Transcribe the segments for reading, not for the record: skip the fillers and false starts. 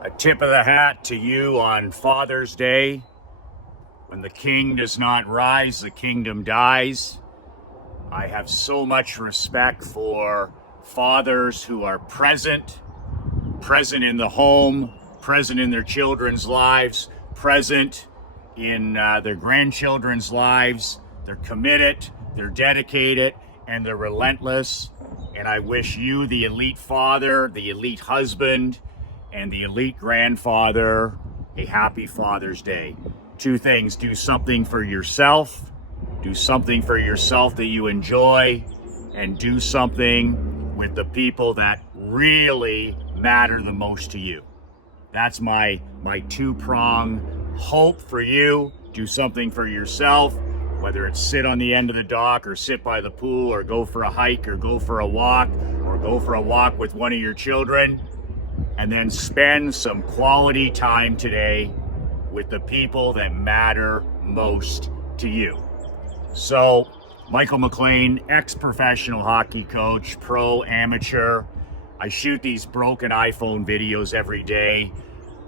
A tip of the hat to you on Father's Day. When the king does not rise, the kingdom dies. I have so much respect for fathers who are present in the home, present in their children's lives, present in their grandchildren's lives. They're committed, they're dedicated, and they're relentless. And I wish you, the elite father, the elite husband, and the elite grandfather, a happy Father's Day. Two things: do something for yourself, that you enjoy, and do something with the people that really matter the most to you. That's my two-prong hope for you. Do something for yourself, whether it's sit on the end of the dock or sit by the pool or go for a hike or go for a walk with one of your children. And then spend some quality time today with the people that matter most to you. So, Michael McLean, ex-professional hockey coach, pro, amateur. I shoot these broken iPhone videos every day.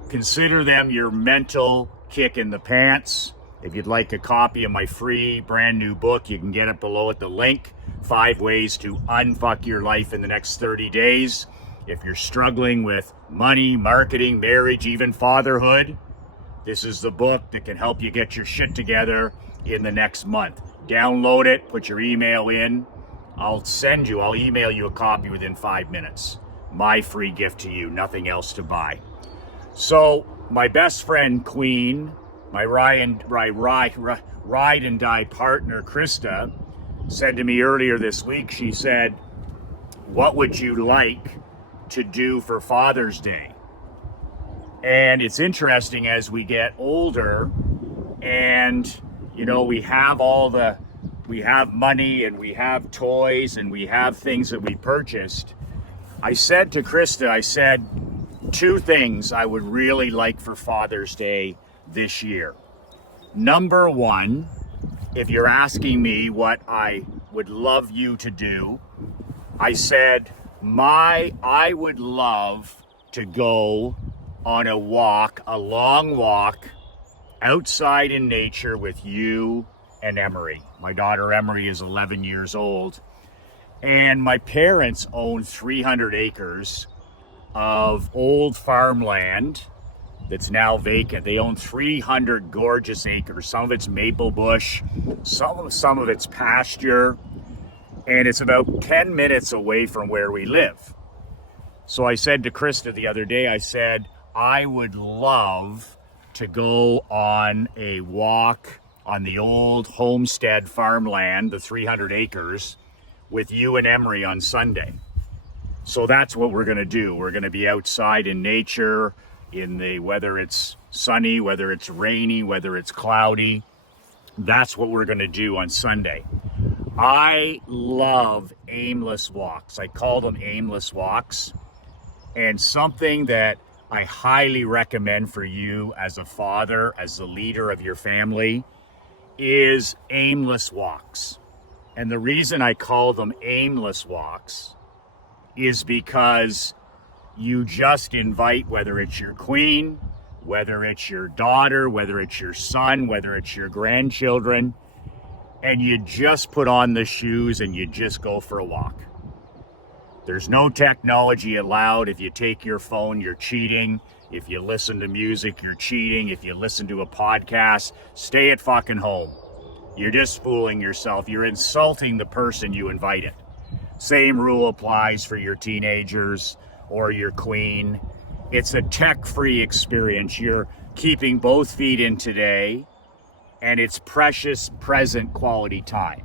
Consider them your mental kick in the pants. If you'd like a copy of my free brand new book, you can get it below at the link. 5 ways to unfuck your life in the next 30 days. If you're struggling with money, marketing, marriage, even fatherhood, this is the book that can help you get your shit together in the next month. Download it, put your email in. I'll email you a copy within 5 minutes. My free gift to you, nothing else to buy. So my best friend, Queen, my ride and die partner, Krista, said to me earlier this week, she said, "What would you like to do for Father's Day?" And it's interesting, as we get older and we have money and we have toys and we have things that we purchased. I said to Krista, 2 things I would really like for Father's Day this year. Number 1, if you're asking me what I would love you to do, I said, I would love to go on a long walk outside in nature with you and Emery. My daughter Emery is 11 years old, and my parents own 300 acres of old farmland that's now vacant. They own 300 gorgeous acres. Some of it's maple bush, some of it's pasture, and it's about 10 minutes away from where we live. So I said to Krista the other day, I said, I would love to go on a walk on the old homestead farmland, the 300 acres, with you and Emery on Sunday. So that's what we're going to do. We're going to be outside in nature, whether it's sunny, whether it's rainy, whether it's cloudy. That's what we're going to do on Sunday. I love aimless walks. I call them aimless walks. And something that I highly recommend for you as a father, as the leader of your family, is aimless walks. And the reason I call them aimless walks is because you just invite, whether it's your queen, whether it's your daughter, whether it's your son, whether it's your grandchildren, and you just put on the shoes and you just go for a walk. There's no technology allowed. If you take your phone, you're cheating. If you listen to music, you're cheating. If you listen to a podcast, stay at fucking home. You're just fooling yourself. You're insulting the person you invited. Same rule applies for your teenagers or your queen. It's a tech-free experience. You're keeping both feet in today, and it's precious, present quality time.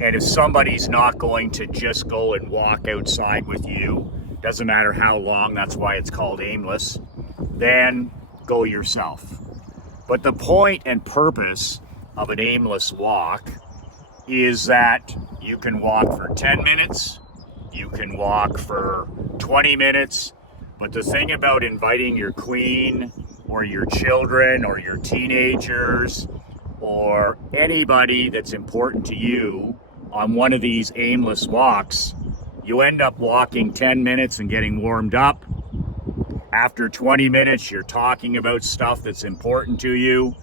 And if somebody's not going to just go and walk outside with you, doesn't matter how long, that's why it's called aimless, then go yourself. But the point and purpose of an aimless walk is that you can walk for 10 minutes, you can walk for 20 minutes, but the thing about inviting your queen or your children or your teenagers or anybody that's important to you on one of these aimless walks, you end up walking 10 minutes and getting warmed up. After 20 minutes, you're talking about stuff that's important to you.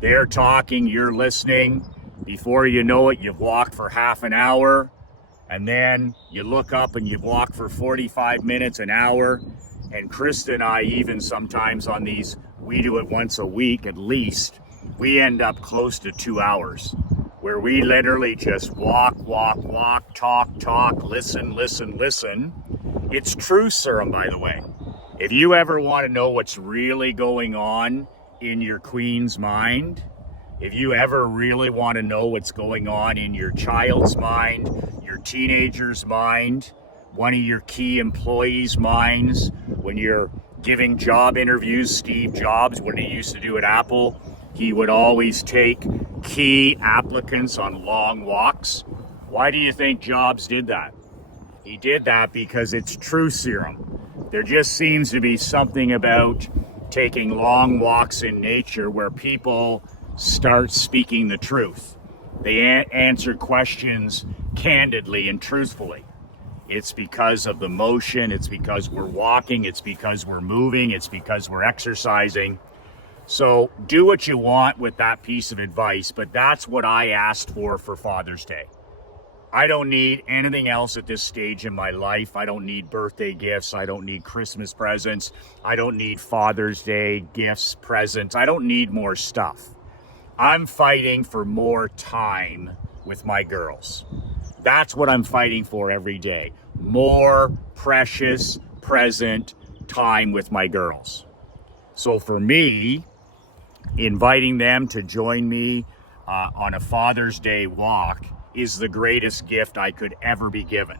They're talking, you're listening. Before you know it, you've walked for half an hour. And then you look up and you've walked for 45 minutes, an hour. And Krista and I, even sometimes on these, we do it once a week at least, we end up close to 2 hours, where we literally just walk, talk, listen. It's true serum, by the way. If you ever want to know what's really going on in your queen's mind, if you ever really want to know what's going on in your child's mind, your teenager's mind, one of your key employees' minds, when you're giving job interviews, Steve Jobs, what he used to do at Apple, he would always take key applicants on long walks. Why do you think Jobs did that? He did that because it's true serum. There just seems to be something about taking long walks in nature where people start speaking the truth. They answer questions candidly and truthfully. It's because of the motion, it's because we're walking, it's because we're moving, it's because we're exercising. So do what you want with that piece of advice, but that's what I asked for Father's Day. I don't need anything else at this stage in my life. I don't need birthday gifts. I don't need Christmas presents. I don't need Father's Day gifts, presents. I don't need more stuff. I'm fighting for more time with my girls. That's what I'm fighting for every day. More precious, present time with my girls. So for me, inviting them to join me on a Father's Day walk is the greatest gift I could ever be given.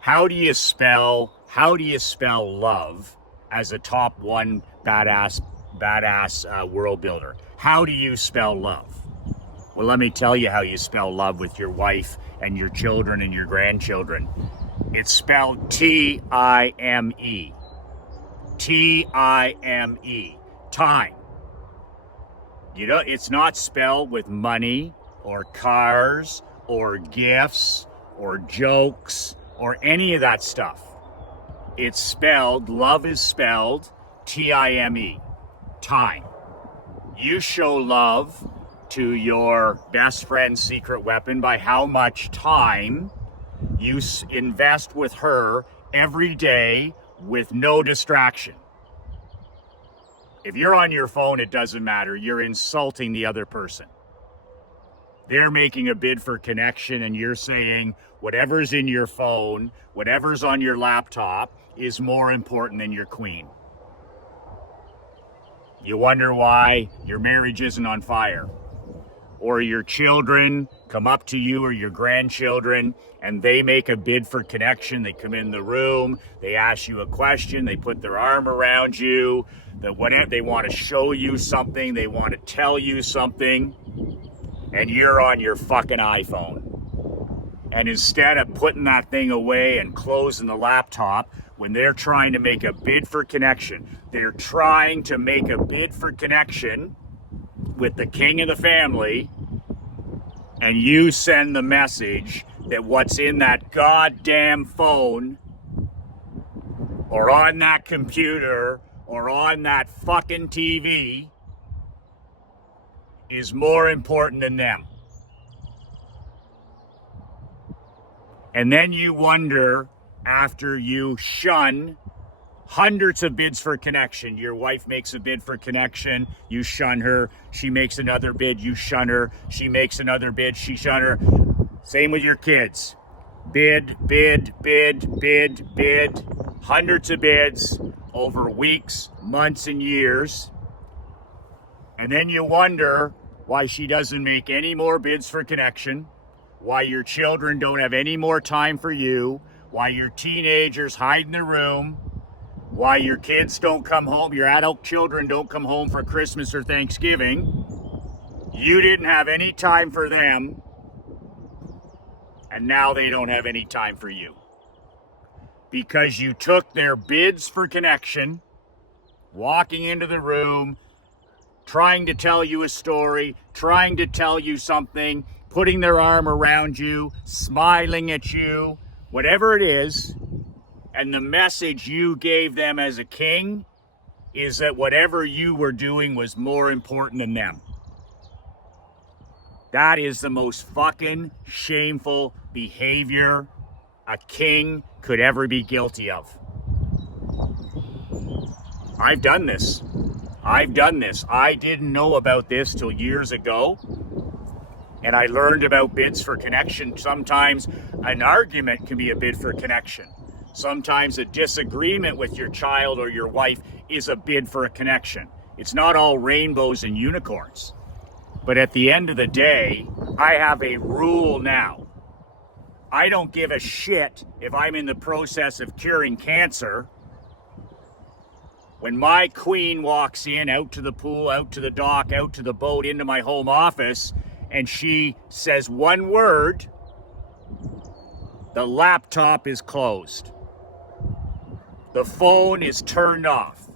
How do you spell love as a top one badass world builder? How do you spell love? Well, let me tell you how you spell love with your wife and your children and your grandchildren. It's spelled T-I-M-E. T-I-M-E. Time. You know, it's not spelled with money or cars or gifts or jokes or any of that stuff. It's spelled, love is spelled T-I-M-E. Time. You show love to your best friend's secret weapon by how much time you invest with her every day with no distraction. If you're on your phone, it doesn't matter. You're insulting the other person. They're making a bid for connection and you're saying whatever's in your phone, whatever's on your laptop is more important than your queen. You wonder why your marriage isn't on fire. Or your children come up to you or your grandchildren and they make a bid for connection. They come in the room, they ask you a question, they put their arm around you, they want to show you something, they want to tell you something, and you're on your fucking iPhone. And instead of putting that thing away and closing the laptop, when they're trying to make a bid for connection, they're trying to make a bid for connection with the king of the family, and you send the message that what's in that goddamn phone or on that computer or on that fucking TV is more important than them. And then you wonder, after you shun hundreds of bids for connection, your wife makes a bid for connection, you shun her, she makes another bid, you shun her, she makes another bid, she shun her. Same with your kids. Bid, hundreds of bids over weeks, months, and years. And then you wonder why she doesn't make any more bids for connection, why your children don't have any more time for you, why your teenagers hide in the room, why your kids don't come home, your adult children don't come home for Christmas or Thanksgiving. You didn't have any time for them, and now they don't have any time for you. Because you took their bids for connection, walking into the room, trying to tell you a story, trying to tell you something, putting their arm around you, smiling at you, whatever it is, And the message you gave them as a king is that whatever you were doing was more important than them. That is the most fucking shameful behavior a king could ever be guilty of. I've done this. I didn't know about this till years ago. And I learned about bids for connection. Sometimes an argument can be a bid for connection. Sometimes a disagreement with your child or your wife is a bid for a connection. It's not all rainbows and unicorns. But at the end of the day, I have a rule now. I don't give a shit if I'm in the process of curing cancer. When my queen walks in, out to the pool, out to the dock, out to the boat, into my home office, and she says one word, the laptop is closed. The phone is turned off.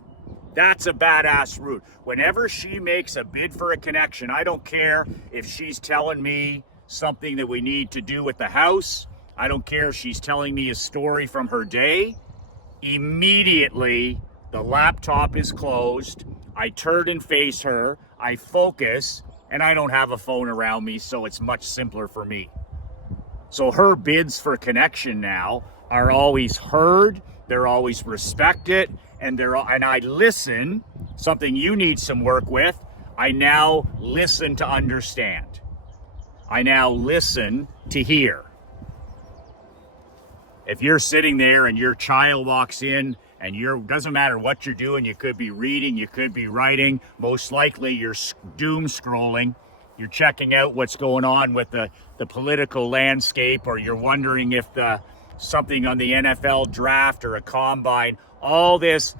That's a badass route. Whenever she makes a bid for a connection, I don't care if she's telling me something that we need to do with the house. I don't care if she's telling me a story from her day. Immediately, the laptop is closed. I turn and face her. I focus, and I don't have a phone around me, so it's much simpler for me. So her bids for connection now are always heard. They're always respected, and I listen. Something you need some work with. I now listen to understand. I now listen to hear. If you're sitting there and your child walks in and doesn't matter what you're doing, you could be reading, you could be writing, most likely you're doom scrolling, you're checking out what's going on with the political landscape, or you're wondering if something on the NFL draft or a combine, all this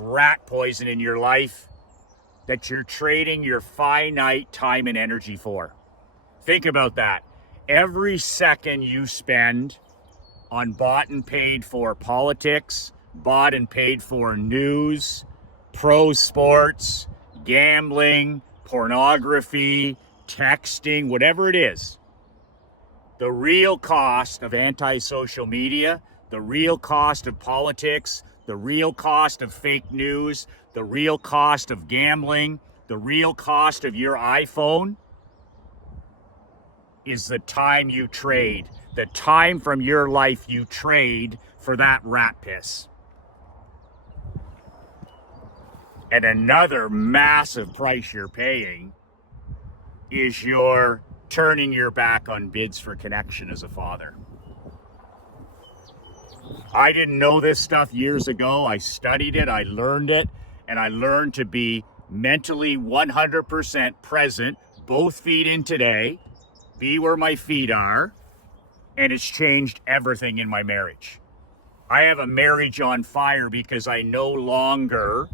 rat poison in your life that you're trading your finite time and energy for. Think about that. Every second you spend on bought and paid for politics, bought and paid for news, pro sports, gambling, pornography, texting, whatever it is. The real cost of anti-social media, the real cost of politics, the real cost of fake news, the real cost of gambling, the real cost of your iPhone is the time you trade. The time from your life you trade for that rat piss. And another massive price you're paying is you're turning your back on bids for connection as a father. I didn't know this stuff years ago. I studied it, I learned it, and I learned to be mentally 100% present, both feet in today, be where my feet are, and it's changed everything in my marriage. I have a marriage on fire because I no longer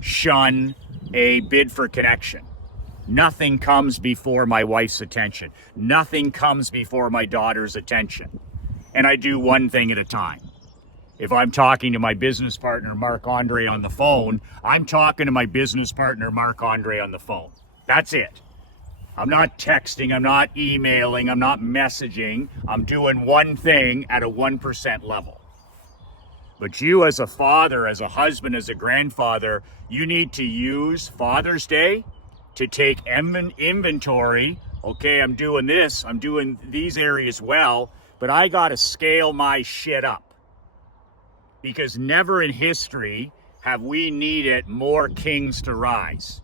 shun a bid for connection. Nothing comes before my wife's attention. Nothing comes before my daughter's attention. And I do one thing at a time. If I'm talking to my business partner, Marc-Andre, on the phone, I'm talking to my business partner, Marc-Andre, on the phone. That's it. I'm not texting, I'm not emailing, I'm not messaging. I'm doing one thing at a 1% level. But you as a father, as a husband, as a grandfather, you need to use Father's Day to take inventory. Okay, I'm doing this, I'm doing these areas well, but I gotta scale my shit up. Because never in history have we needed more kings to rise.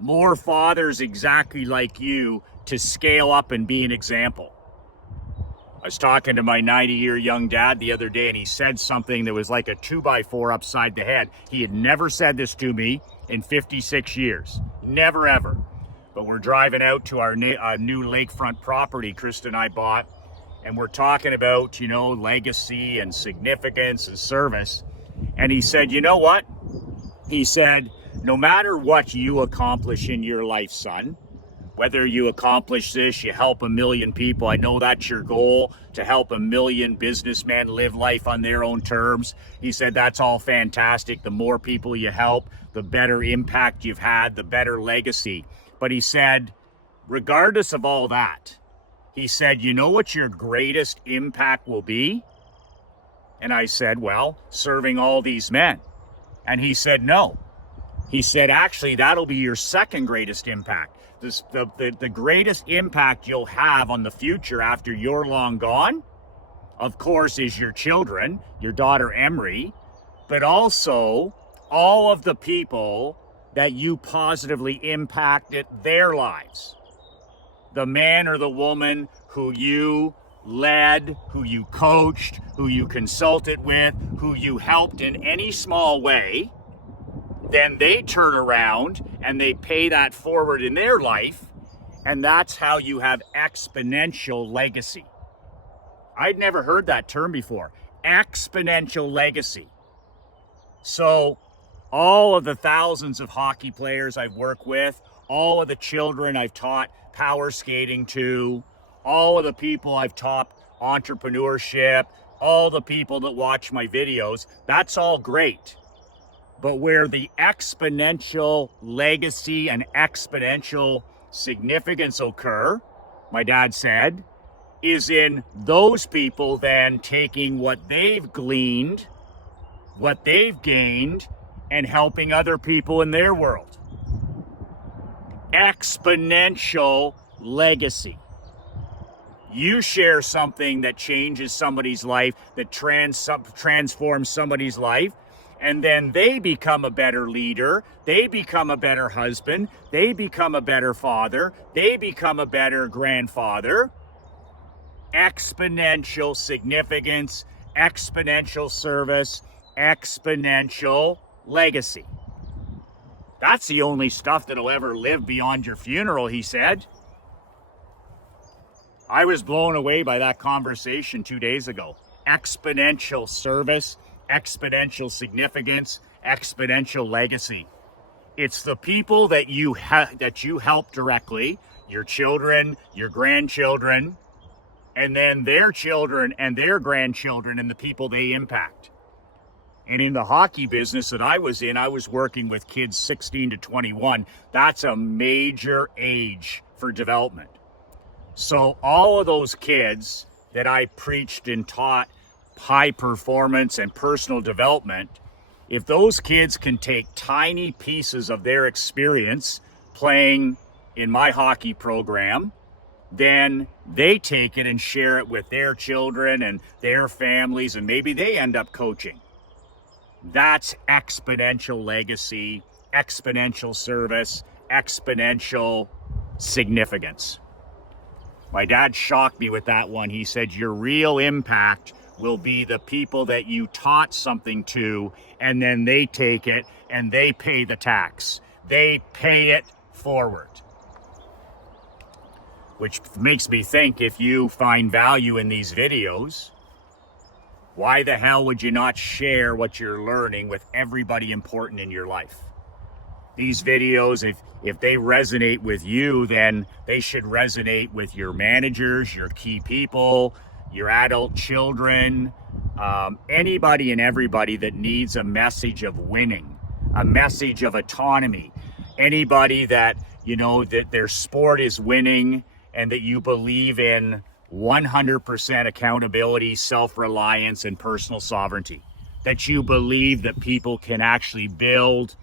More fathers exactly like you to scale up and be an example. I was talking to my 90-year young dad the other day, and he said something that was like a 2x4 upside the head. He had never said this to me in 56 years. Never, ever. But we're driving out to our new lakefront property Krista and I bought, and we're talking about, legacy and significance and service. And he said, you know what? He said, no matter what you accomplish in your life, son, whether you accomplish this, you help 1 million people. I know that's your goal, to help 1 million businessmen live life on their own terms. He said, that's all fantastic. The more people you help, the better impact you've had, the better legacy. But he said, regardless of all that, he said, you know what your greatest impact will be? And I said, well, serving all these men. And he said, no. He said, actually, that'll be your second greatest impact. The greatest impact you'll have on the future after you're long gone, of course, is your children, your daughter Emery, but also all of the people that you positively impacted their lives. The man or the woman who you led, who you coached, who you consulted with, who you helped in any small way, then they turn around and they pay that forward in their life, and that's how you have exponential legacy. I'd never heard that term before, exponential legacy. So all of the thousands of hockey players I've worked with, all of the children I've taught power skating to, all of the people I've taught entrepreneurship, all the people that watch my videos, that's all great. But where the exponential legacy and exponential significance occur, my dad said, is in those people then taking what they've gleaned, what they've gained, and helping other people in their world. Exponential legacy. You share something that changes somebody's life, that transforms somebody's life, and then they become a better leader, they become a better husband, they become a better father, they become a better grandfather. Exponential significance, exponential service, exponential legacy. That's the only stuff that'll ever live beyond your funeral, he said. I was blown away by that conversation 2 days ago. Exponential service, exponential significance, exponential legacy. It's the people that you help directly, your children, your grandchildren, and then their children and their grandchildren and the people they impact. And in the hockey business that I was in, I was working with kids 16 to 21. That's a major age for development. So all of those kids that I preached and taught high performance and personal development, if those kids can take tiny pieces of their experience playing in my hockey program, then they take it and share it with their children and their families, and maybe they end up coaching. That's exponential legacy, exponential service, exponential significance. My dad shocked me with that one. He said, your real impact will be the people that you taught something to, and then they take it and they pay the tax. They pay it forward. Which makes me think, if you find value in these videos, why the hell would you not share what you're learning with everybody important in your life? These videos, if they resonate with you, then they should resonate with your managers, your key people, your adult children, anybody and everybody that needs a message of winning, a message of autonomy, anybody that, you know, that their sport is winning and that you believe in 100% accountability, self-reliance, and personal sovereignty. That you believe that people can actually build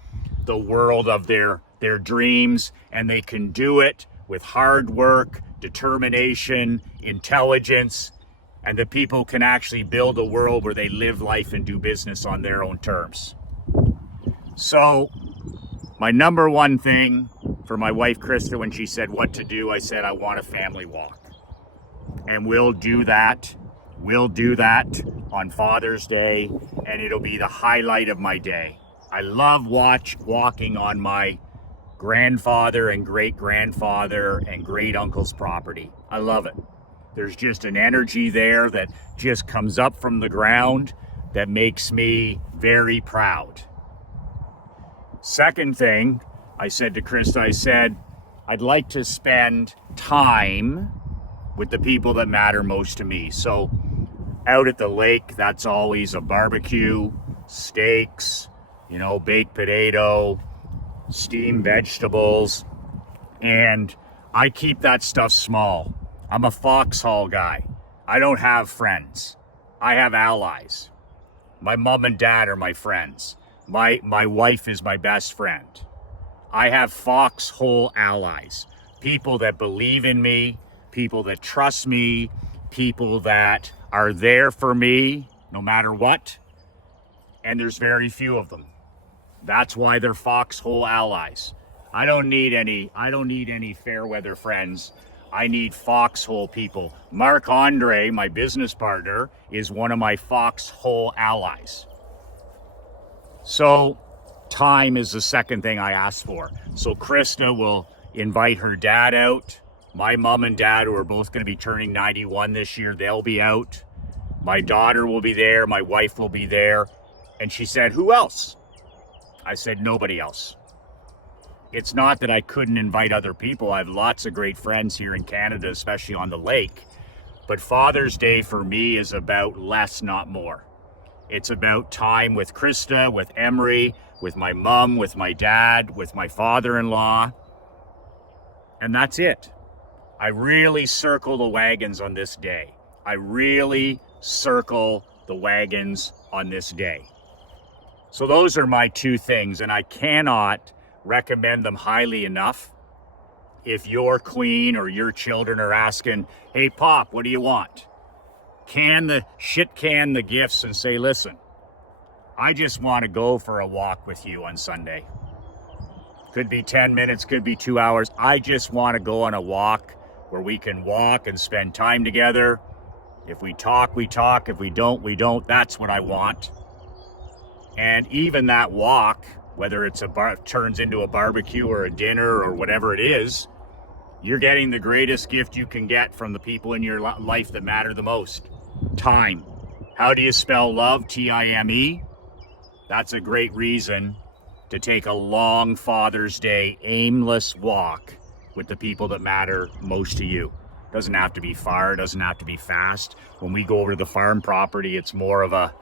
the world of their dreams, and they can do it with hard work, determination, intelligence, and that people can actually build a world where they live life and do business on their own terms. So my number one thing for my wife, Krista, when she said what to do, I said, I want a family walk. And we'll do that. We'll do that on Father's Day, and it'll be the highlight of my day. I love walking on my grandfather and great-grandfather and great-uncle's property. I love it. There's just an energy there that just comes up from the ground that makes me very proud. Second thing, I said to Krista, I said, I'd like to spend time with the people that matter most to me. So out at the lake, that's always a barbecue, steaks, you know, baked potato, steamed vegetables, and I keep that stuff small. I'm a foxhole guy. I don't have friends. I have allies. My mom and dad are my friends. My wife is my best friend. I have foxhole allies, people that believe in me, people that trust me, people that are there for me no matter what. And there's very few of them. That's why they're foxhole allies. I don't need any fair weather friends. I need foxhole people. Mark Andre, my business partner, is one of my foxhole allies. So time is the second thing I ask for. So Krista will invite her dad out. My mom and dad, who are both going to be turning 91 this year, they'll be out. My daughter will be there. My wife will be there. And she said, who else? I said, nobody else. It's not that I couldn't invite other people. I have lots of great friends here in Canada, especially on the lake. But Father's Day for me is about less, not more. It's about time with Krista, with Emery, with my mom, with my dad, with my father-in-law. And that's it. I really circle the wagons on this day. I really circle the wagons on this day. So those are my two things, and I cannot recommend them highly enough. If your queen or your children are asking, hey, Pop, what do you want? Can the gifts and say, listen, I just want to go for a walk with you on Sunday. Could be 10 minutes, could be 2 hours. I just want to go on a walk where we can walk and spend time together. If we talk, we talk. If we don't, we don't. That's what I want. And even that walk, whether it's turns into a barbecue or a dinner or whatever it is, you're getting the greatest gift you can get from the people in your life that matter the most. Time. How do you spell love? T-I-M-E. That's a great reason to take a long Father's Day aimless walk with the people that matter most to you. Doesn't have to be far, doesn't have to be fast. When we go over to the farm property, it's more of a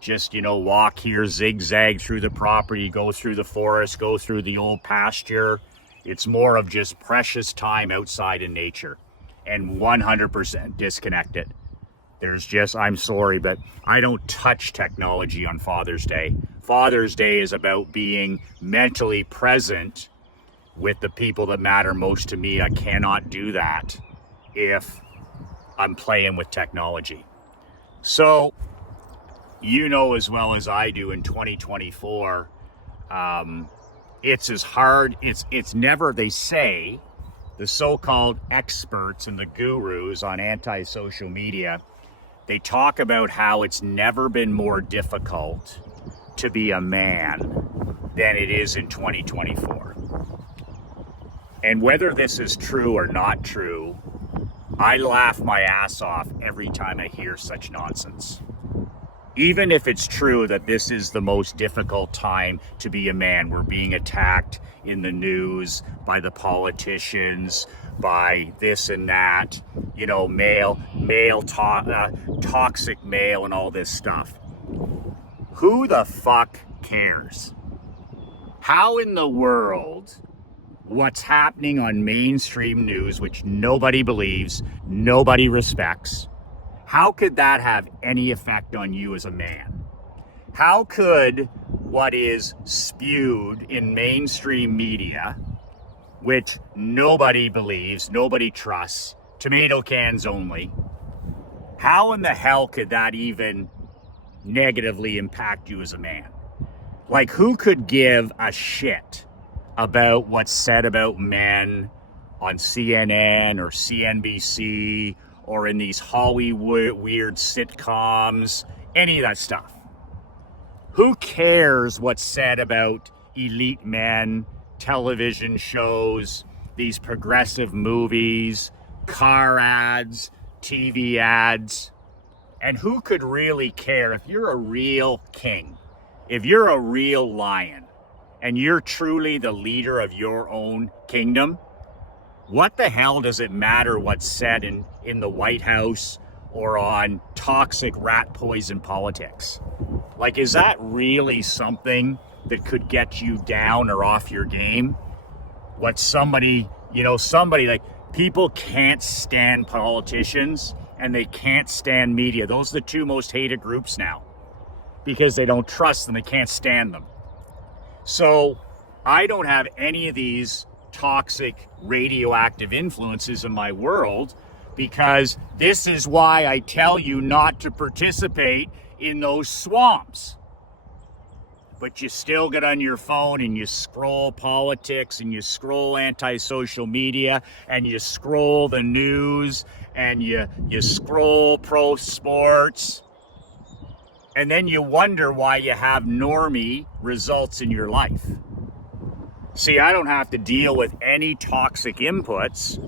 just, walk here, zigzag through the property, go through the forest, go through the old pasture. It's more of just precious time outside in nature and 100% disconnected. I'm sorry, but I don't touch technology on Father's Day. Father's Day is about being mentally present with the people that matter most to me. I cannot do that if I'm playing with technology. So, as well as I do, in 2024, it's as hard, it's never, they say, the so-called experts and the gurus on anti-social media, they talk about how it's never been more difficult to be a man than it is in 2024. And whether this is true or not true, I laugh my ass off every time I hear such nonsense. Even if it's true that this is the most difficult time to be a man, we're being attacked in the news by the politicians, by this and that, toxic male and all this stuff. Who the fuck cares? How in the world, what's happening on mainstream news, which nobody believes, nobody respects, how could that have any effect on you as a man? How could what is spewed in mainstream media, which nobody believes, nobody trusts, tomato cans only, how in the hell could that even negatively impact you as a man? Like, who could give a shit about what's said about men on CNN or CNBC or in these Hollywood weird sitcoms, any of that stuff? Who cares what's said about elite men, television shows, these progressive movies, car ads, TV ads? And who could really care if you're a real king, if you're a real lion, and you're truly the leader of your own kingdom? What the hell does it matter what's said in the White House or on toxic rat poison politics? Like, is that really something that could get you down or off your game? What somebody like, people can't stand politicians and they can't stand media. Those are the two most hated groups now because they don't trust them. They can't stand them. So I don't have any of these toxic radioactive influences in my world, because this is why I tell you not to participate in those swamps. But you still get on your phone and you scroll politics and you scroll anti-social media and you scroll the news and you scroll pro sports. And then you wonder why you have normie results in your life. See, I don't have to deal with any toxic inputs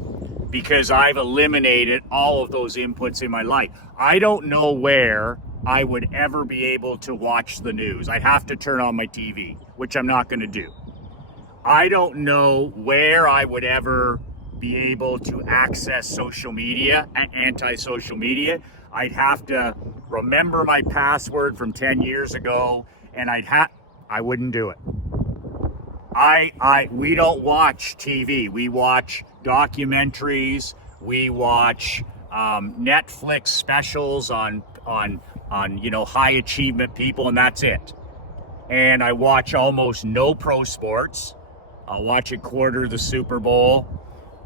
because I've eliminated all of those inputs in my life. I don't know where I would ever be able to watch the news. I'd have to turn on my TV, which I'm not going to do. I don't know where I would ever be able to access social media, anti-social media. I'd have to remember my password from 10 years ago, and I wouldn't do it. We don't watch TV. We watch documentaries. We watch Netflix specials on high achievement people, and that's it. And I watch almost no pro sports. I'll watch a quarter of the Super Bowl.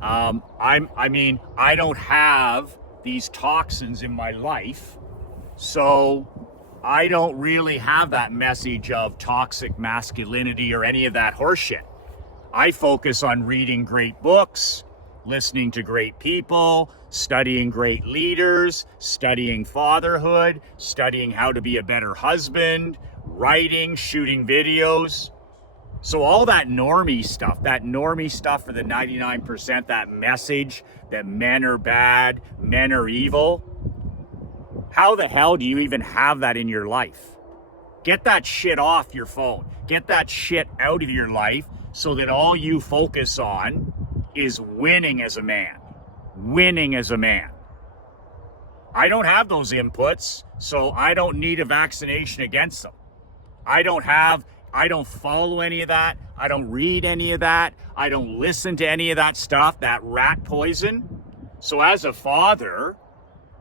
I don't have these toxins in my life, so I don't really have that message of toxic masculinity or any of that horseshit. I focus on reading great books, listening to great people, studying great leaders, studying fatherhood, studying how to be a better husband, writing, shooting videos. So all that normie stuff for the 99%, that message that men are bad, men are evil, how the hell do you even have that in your life? Get that shit off your phone. Get that shit out of your life so that all you focus on is winning as a man. Winning as a man. I don't have those inputs, so I don't need a vaccination against them. I don't follow any of that. I don't read any of that. I don't listen to any of that stuff, that rat poison. So as a father,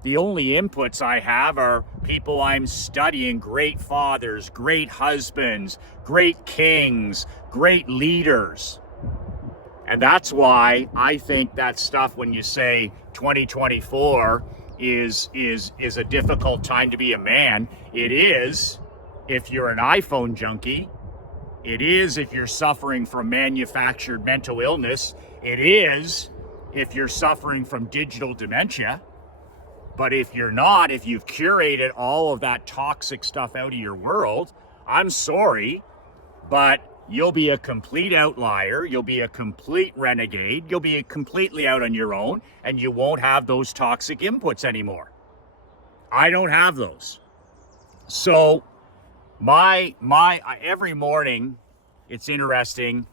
the only inputs I have are people I'm studying, great fathers, great husbands, great kings, great leaders. And that's why I think that stuff, when you say 2024 is a difficult time to be a man, it is if you're an iPhone junkie. It is if you're suffering from manufactured mental illness. It is if you're suffering from digital dementia. But if you're not, if you've curated all of that toxic stuff out of your world, I'm sorry, but you'll be a complete outlier. You'll be a complete renegade. You'll be completely out on your own, and you won't have those toxic inputs anymore. I don't have those. So my every morning, it's interesting.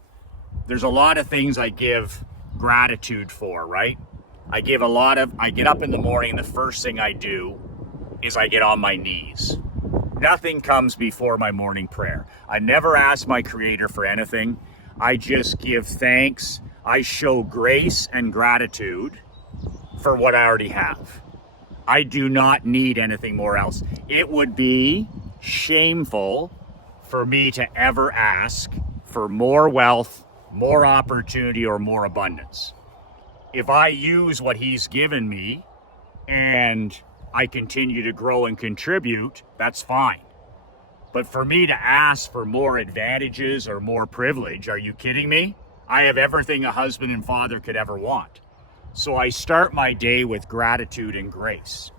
There's a lot of things I give gratitude for, right? I get up in the morning, and the first thing I do is I get on my knees. Nothing comes before my morning prayer. I never ask my Creator for anything. I just give thanks. I show grace and gratitude for what I already have. I do not need anything more else. It would be shameful for me to ever ask for more wealth, more opportunity, or more abundance. If I use what He's given me and I continue to grow and contribute, that's fine. But for me to ask for more advantages or more privilege, are you kidding me? I have everything a husband and father could ever want. So I start my day with gratitude and grace.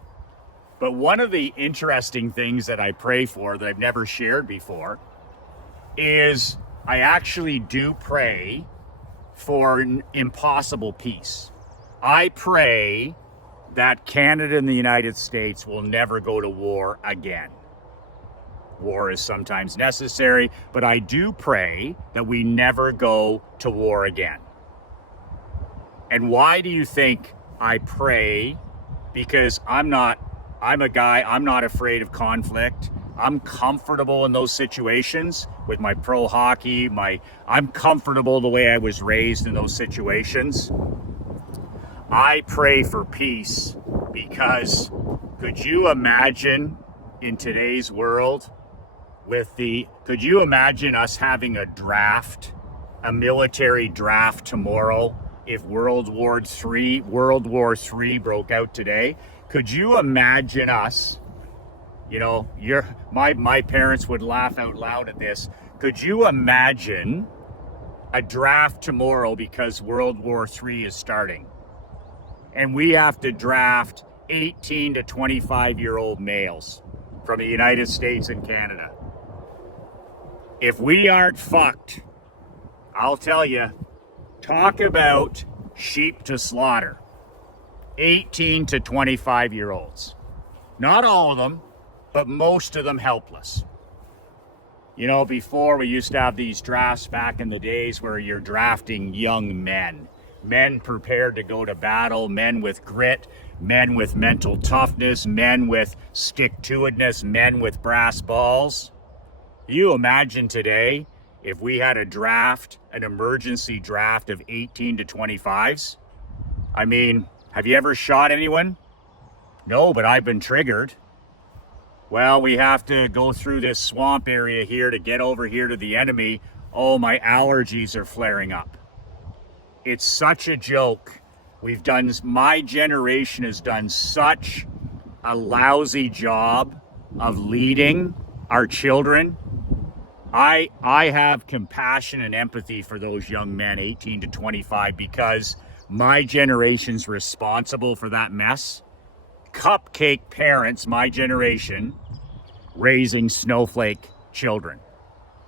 But one of the interesting things that I pray for that I've never shared before is I actually do pray for an impossible peace. I pray that Canada and the United States will never go to war again. War is sometimes necessary, but I do pray that we never go to war again. And why do you think I pray? Because I'm a guy, I'm not afraid of conflict. I'm comfortable in those situations with my pro hockey. I'm comfortable the way I was raised in those situations. I pray for peace because could you imagine in today's world could you imagine us having a draft, a military draft tomorrow if World War III broke out today? Could you imagine us, my parents would laugh out loud at this. Could you imagine a draft tomorrow because World War III is starting? And we have to draft 18 to 25-year-old males from the United States and Canada. If we aren't fucked, I'll tell you, talk about sheep to slaughter. 18 to 25-year-olds. Not all of them, but most of them helpless. Before we used to have these drafts back in the days where you're drafting young men. Men prepared to go to battle, men with grit, men with mental toughness, men with stick-to-itness, men with brass balls. You imagine today if we had a draft, an emergency draft of 18 to 25s? I mean, have you ever shot anyone? No, but I've been triggered. Well, we have to go through this swamp area here to get over here to the enemy. Oh, my allergies are flaring up. It's such a joke. My generation has done such a lousy job of leading our children. I have compassion and empathy for those young men, 18 to 25, because my generation's responsible for that mess. Cupcake parents, my generation, raising snowflake children.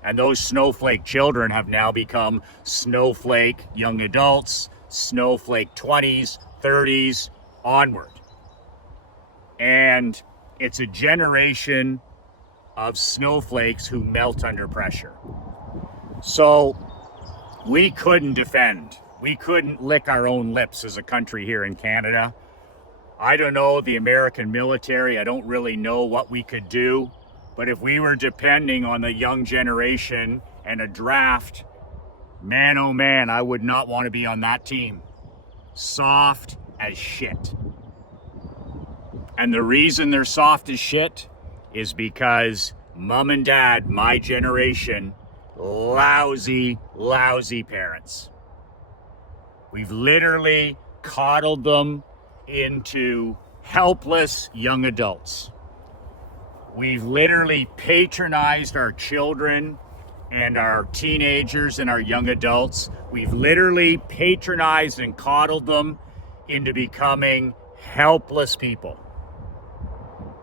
And those snowflake children have now become snowflake young adults, snowflake 20s, 30s, onward. And it's a generation of snowflakes who melt under pressure. So we couldn't defend. We couldn't lick our own lips as a country here in Canada. I don't know the American military. I don't really know what we could do. But if we were depending on the young generation and a draft, man, oh man, I would not want to be on that team. Soft as shit. And the reason they're soft as shit is because mom and dad, my generation, lousy parents. We've literally coddled them into helpless young adults. We've literally patronized our children and our teenagers and our young adults. We've literally patronized and coddled them into becoming helpless people.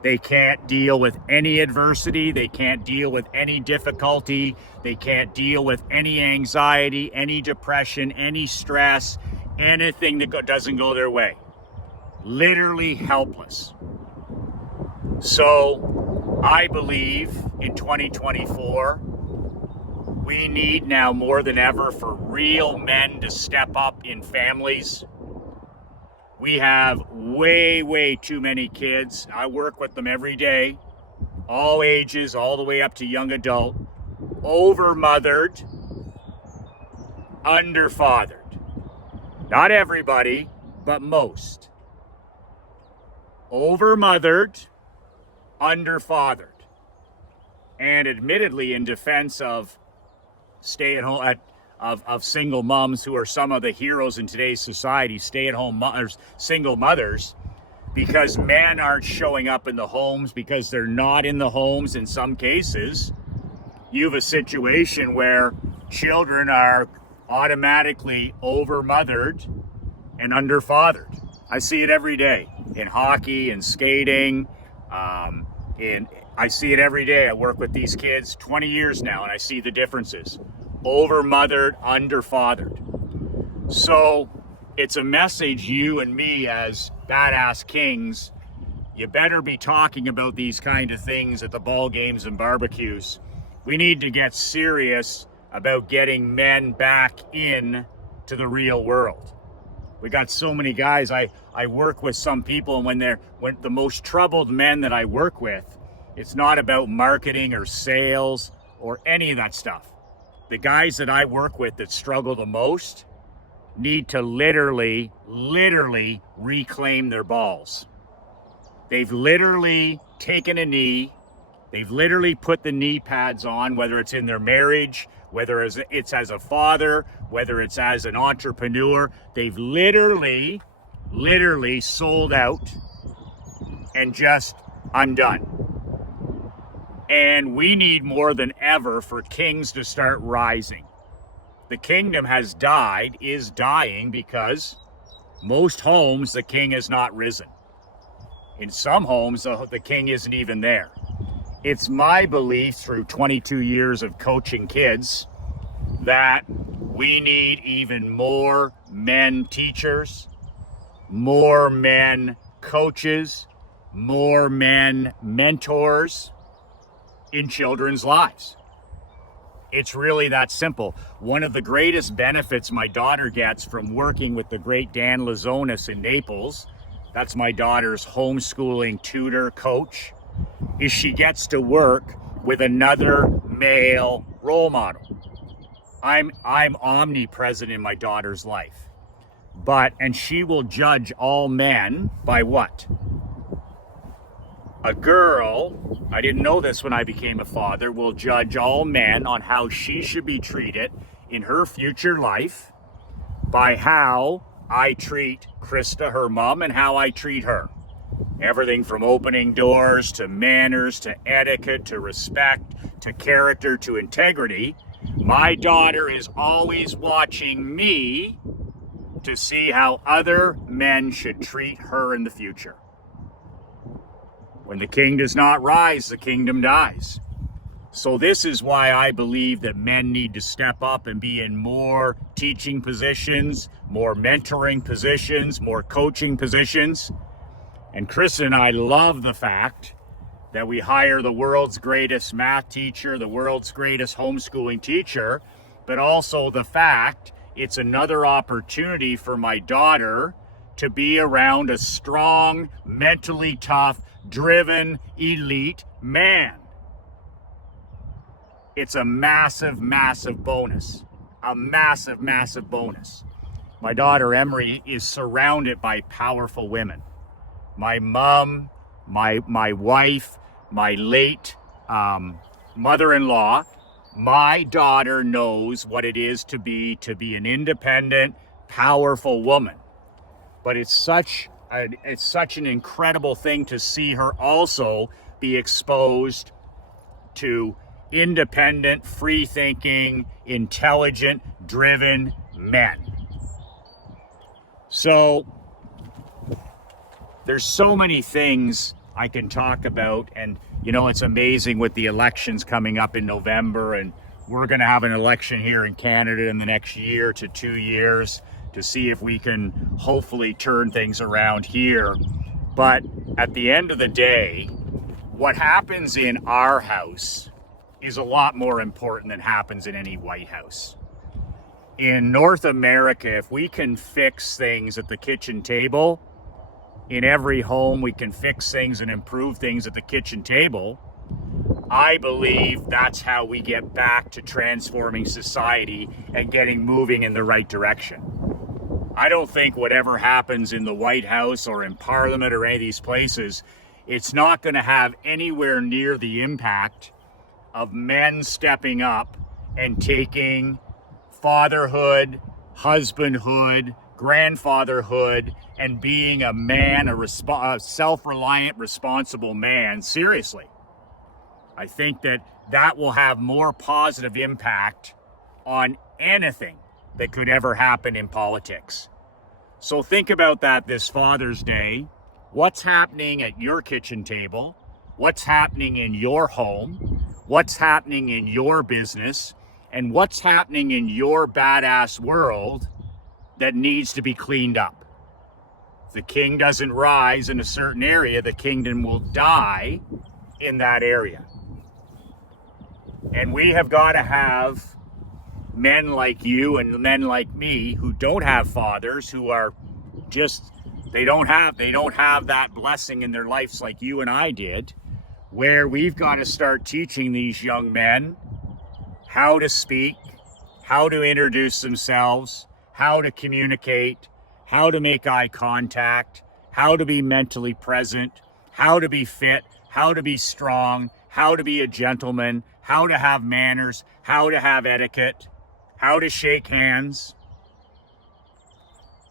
They can't deal with any adversity. They can't deal with any difficulty. They can't deal with any anxiety, any depression, any stress, anything that doesn't go their way. Literally helpless. So I believe in 2024, we need now more than ever for real men to step up in families. We have way too many kids. I work with them every day, all ages, all the way up to young adult, over-mothered, under-fathered. Not everybody, but most. Over-mothered, under-fathered. And admittedly, in defense of stay-at-home, of single moms who are some of the heroes in today's society, stay-at-home mothers, single mothers, because men aren't showing up in the homes, because they're not in the homes in some cases. You have a situation where children are automatically over-mothered and under-fathered. I see it every day in hockey and skating. I see it every day. I work with these kids 20 years now, and I see the differences. Over-mothered, under-fathered. So it's a message you and me as badass kings, you better be talking about these kind of things at the ball games and barbecues. We need to get serious about getting men back in to the real world. We got so many guys. I work with some people, and when the most troubled men that I work with, it's not about marketing or sales or any of that stuff. The guys that I work with that struggle the most need to literally reclaim their balls. They've literally taken a knee. They've literally put the knee pads on, whether it's in their marriage, whether it's as a father, whether it's as an entrepreneur. They've literally sold out and just undone. And we need more than ever for kings to start rising. The kingdom has died, is dying, because most homes the king has not risen. In some homes, the king isn't even there. It's my belief through 22 years of coaching kids that we need even more men teachers, more men coaches, more men mentors in children's lives. It's really that simple. One of the greatest benefits my daughter gets from working with the great Dan Lazonis in Naples, that's my daughter's homeschooling tutor coach, is she gets to work with another male role model. I'm omnipresent in my daughter's life, and she will judge all men by what? A girl, I didn't know this when I became a father, will judge all men on how she should be treated in her future life by how I treat Krista, her mom, and how I treat her. Everything from opening doors to manners to etiquette to respect to character to integrity. My daughter is always watching me to see how other men should treat her in the future. When the king does not rise, the kingdom dies. So this is why I believe that men need to step up and be in more teaching positions, more mentoring positions, more coaching positions. And Chris and I love the fact that we hire the world's greatest math teacher, the world's greatest homeschooling teacher, but also the fact it's another opportunity for my daughter to be around a strong, mentally tough, driven, elite man. It's a massive, massive bonus. A massive, massive bonus. My daughter Emery is surrounded by powerful women. My mom, my wife, my late mother-in-law. My daughter knows what it is to be an independent, powerful woman. But it's such an incredible thing to see her also be exposed to independent, free-thinking, intelligent, driven men. So there's so many things I can talk about, and it's amazing with the elections coming up in November, and we're going to have an election here in Canada in the next year to 2 years to see if we can hopefully turn things around here. But at the end of the day, what happens in our house is a lot more important than happens in any White House. In North America, if we can fix things at the kitchen table, in every home we can fix things and improve things at the kitchen table, I believe that's how we get back to transforming society and getting moving in the right direction. I don't think whatever happens in the White House or in Parliament or any of these places, it's not going to have anywhere near the impact of men stepping up and taking fatherhood, husbandhood, grandfatherhood, and being a man, a self-reliant, responsible man, seriously. I think that will have more positive impact on anything that could ever happen in politics. So think about that this Father's Day. What's happening at your kitchen table? What's happening in your home? What's happening in your business? And what's happening in your badass world that needs to be cleaned up? If the king doesn't rise in a certain area, the kingdom will die in that area. And we have got to have men like you and men like me who don't have fathers, who are just, they don't have that blessing in their lives like you and I did, where we've got to start teaching these young men how to speak, how to introduce themselves, how to communicate, how to make eye contact, how to be mentally present, how to be fit, how to be strong, how to be a gentleman, how to have manners, how to have etiquette, how to shake hands.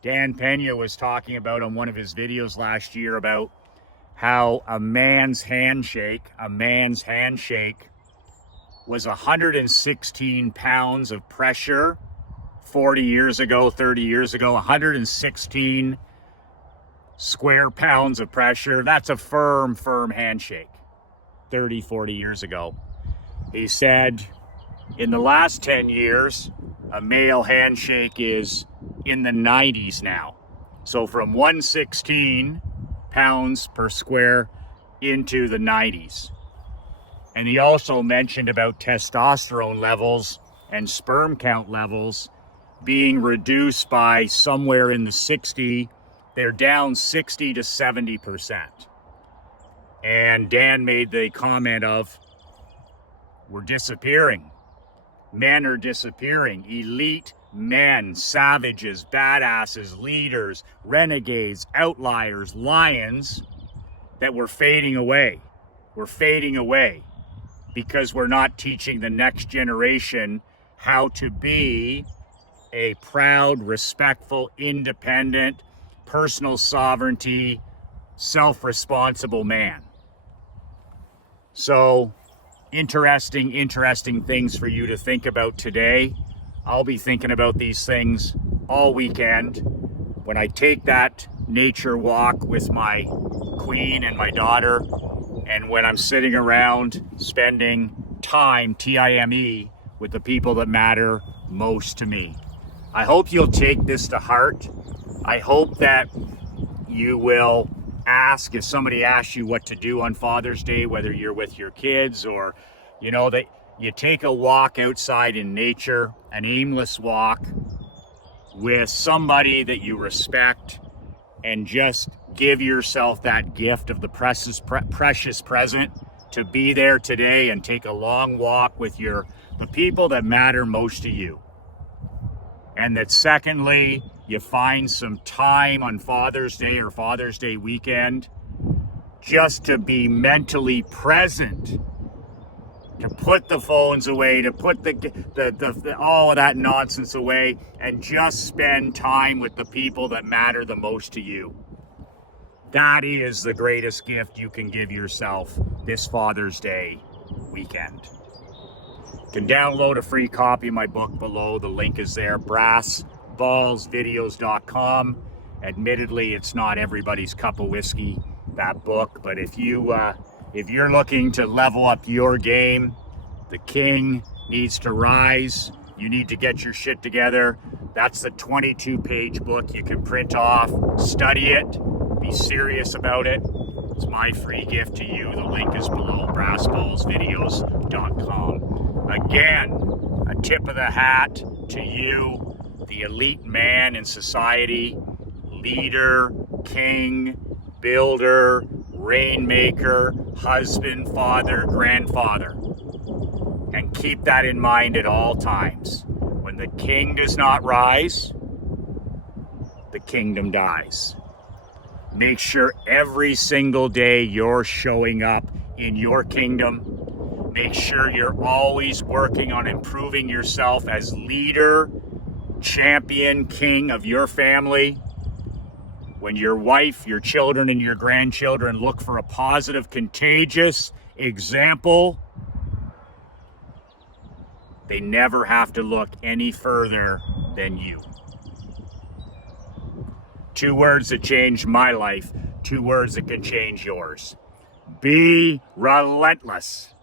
Dan Pena was talking about on one of his videos last year about how a man's handshake was 116 pounds of pressure 40 years ago, 30 years ago, 116 square pounds of pressure. That's a firm handshake 30, 40 years ago. He said in the last 10 years, a male handshake is in the 90s now. So from 116 pounds per square into the 90s. And he also mentioned about testosterone levels and sperm count levels being reduced by somewhere in the 60, they're down 60 to 70%. And Dan made the comment of, we're disappearing. Men are disappearing. Elite men, savages, badasses, leaders, renegades, outliers, lions, that we're fading away. We're fading away because we're not teaching the next generation how to be a proud, respectful, independent, personal sovereignty, self-responsible man. So, interesting things for you to think about today. I'll be thinking about these things all weekend. When I take that nature walk with my queen and my daughter, and when I'm sitting around spending time, T-I-M-E, with the people that matter most to me. I hope you'll take this to heart. I hope that you will ask, if somebody asks you what to do on Father's Day, whether you're with your kids or, that you take a walk outside in nature, an aimless walk with somebody that you respect, and just give yourself that gift of the precious present to be there today and take a long walk with the people that matter most to you. And that secondly, you find some time on Father's Day or Father's Day weekend just to be mentally present, to put the phones away, to put the all of that nonsense away, and just spend time with the people that matter the most to you. That is the greatest gift you can give yourself this Father's Day weekend. You can download a free copy of my book below. The link is there, brassballsvideos.com. Admittedly, it's not everybody's cup of whiskey, that book, but if you're looking to level up your game, the king needs to rise. You need to get your shit together. That's the 22-page book you can print off, study it, be serious about it. It's my free gift to you. The link is below, brassballsvideos.com. Again, a tip of the hat to you, the elite man in society, leader, king, builder, rainmaker, husband, father, grandfather. And keep that in mind at all times. When the king does not rise, the kingdom dies. Make sure every single day you're showing up in your kingdom. Make sure you're always working on improving yourself as leader, champion, king of your family. When your wife, your children, and your grandchildren look for a positive, contagious example, they never have to look any further than you. 2 words that changed my life, 2 words that can change yours. Be relentless.